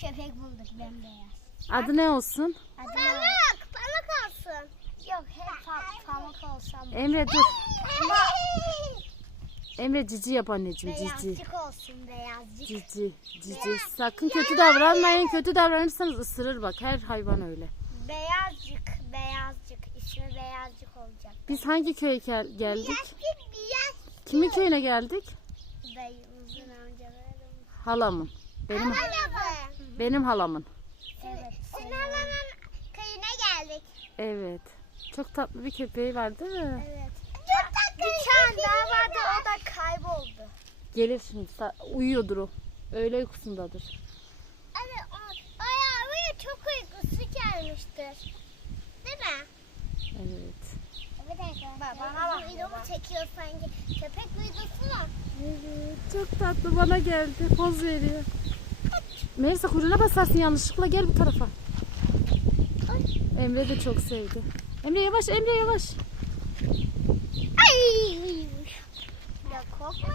köpek bulduk bembeyaz. Adı ne olsun? Pamuk, pamuk olsun. Yok hep pa- pamuk olsam. Emre dur. Emre cici yap anneciğim cici. Beyazcık olsun beyazcık. Cici, cici. Sakın kötü davranmayın. Kötü davranırsanız ısırır bak. Her hayvan öyle. Beyazcık, beyazcık. İsmi beyazcık olacak. Biz hangi köye gel- geldik? Beyazcık, beyaz. Kimin köyüne geldik? Dayımızın amcaları. Halamın. Benim Halamın. Benim halamın. Evet. Sinan'ın köyüne geldik. Evet. Çok tatlı bir köpeği var değil mi? Evet. Çok tatlı bir tane daha vardı o da kayboldu. Gelir şimdi. Uyuyordur o. Öğle uykusundadır. Evet o ayağı çok uykusu gelmiştir. Değil mi? Evet. Evet arkadaşlar. Bana bak. Videomu çekiyor sanki. Köpek videosu var. Evet. Çok tatlı bana geldi. Poz veriyor. Melisa kuyruğuna basarsın yanlışlıkla gel bu tarafa. Emre de çok sevdi. Emre yavaş Emre yavaş. Ay. Ya korkma